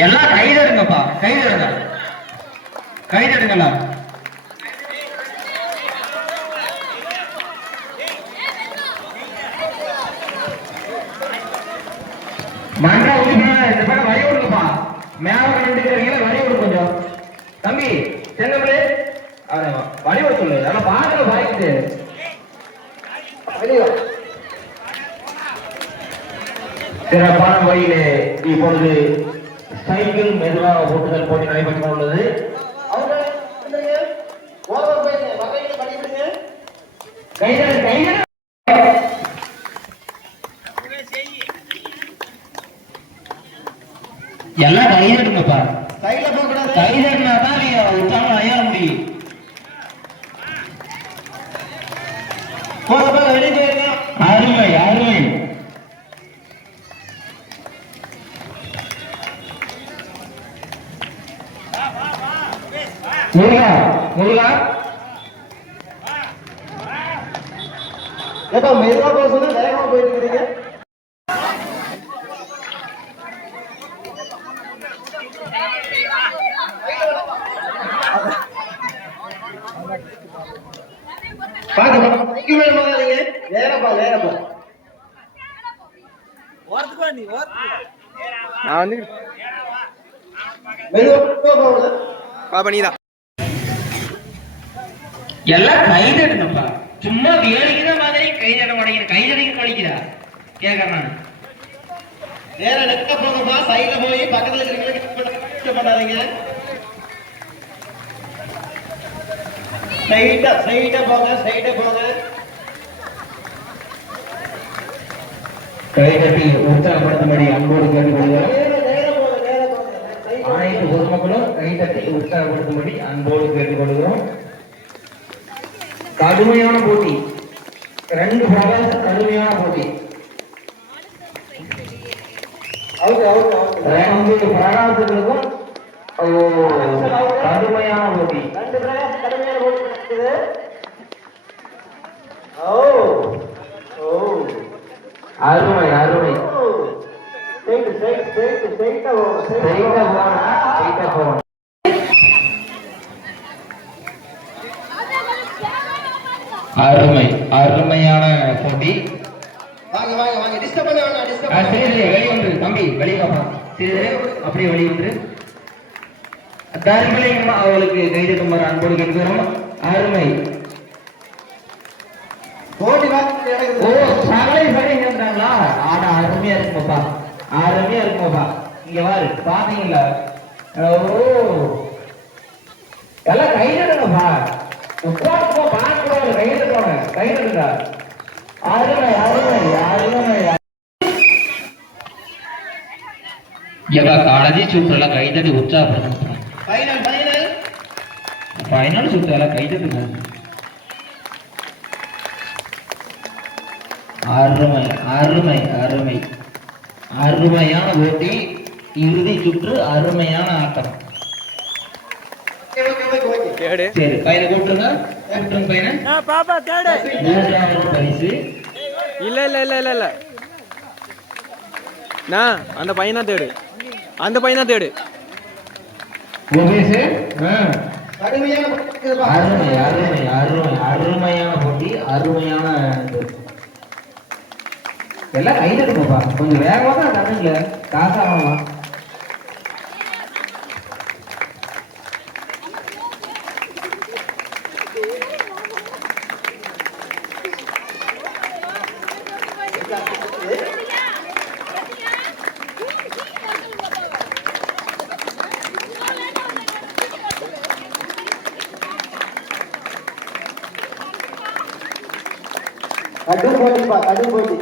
எல்லாம் கைதடுங்கப்பா, கைதடுங்க, கைதடுங்களா. மன்ற உறுப்பினர் இந்த பக்கம் வழி விடுங்கப்பா. மேல கண்டுக்கிறீங்களா, வழி விடு கொஞ்சம். தம்பி செங்கமலே வழி விட சொல்லு. அதெல்லாம் பாக்கல பாய்க்குது. சிறப்பான முறையிலே இப்பொழுது சைக்கிள் மெதுவாக ஓட்டுதல் போட்டி நடைபெற்று உள்ளது. எல்லாம் கைதட்டுங்கப்பா. கைதட்டினா தான் நீங்க உற்சாகம் அடையாள முடியும். அருமை அருமை. முருகா முருகா ஏப்பா மெதுவா போக சொன்னா வேகமா போயிட்டு இருக்கீங்க. எல்லாம் கைதட்டுங்கப்பா. சும்மா வேலைக்குதான் மாதிரி கைதட்ட மாட்டேங்கிற. கைதடிக்க வலிக்குதா கேக்குறேன். வேற நெக்க போங்கப்பா. சைட்ல போய் பக்கத்துல இருக்கிறவங்க பண்ணாதீங்க. சைடா போங்க, சைடா போங்க. கைதட்டி உற்சாகப்படுத்தும்படி அன்போடு கேட்டுக்கொள்கிறோம். அனைத்து பொதுமக்களும் கைதட்டி உற்சாகப்படுத்தும்படி அன்போடு கேட்டுக்கொள்கிறோம். கடுமையான போட்டி, 2 கடுமையான போட்டி. 2 பிரகாசத்துக்கும் கடுமையான போட்டி. 2 பிரகாசம் கடுமையான போட்டி நடக்குது. அருமை அருமை. அருமை அருமையான போட்டி. வாங்க வாங்க வாங்க. டிஸ்டர்ப் பண்ண வேண்டாம். டிஸ்டர்ப் வெளிய வந்து தம்பி வெளிய வா. சரி அப்படியே வெளிய வந்து தாரிகளையும் அவளுக்கு கைதட்டுமாறு அன்போடு கேட்கிறோம். அருமை போட்டி வாங்க. ஓ சகலை சரி இருந்தாங்களா? ஆனா அருமையா இருக்குமாப்பா, அருமையா இருக்குமாப்பா. இங்க வாரு பாத்தீங்களா? ஓ எல்லாம் கைதட்டுங்கப்பா. உட்கார்ந்து பார்க்க கைதட்டுவாங்க. கைதட்டுங்க. அருமை அருமை அருமை. காலேஜ் சுற்றுலாம் கைதட்டி உற்சாகப்படுத்தணும். ஃபைனல் சுற்றுலாம் கைதட்டுங்க. அருமை அருமை அருமை. அருமையான போட்டி, இறுதி சுற்று, அருமையான ஆட்டம். சரி பையனை கூப்பிட்டுருங்க. பையனை பரிசு இல்ல இல்ல இல்ல இல்ல இல்ல நான் அந்த பையனா தேடு, அந்த பையனா தேடு. அருமை அருமை அருமை அருமையான போட்டி, அருமையான. எல்லாம் கைதட்டுப்பா. கொஞ்சம் வேகமா தான் தமிழ்ல காசாகலாம். கடும் போட்டி.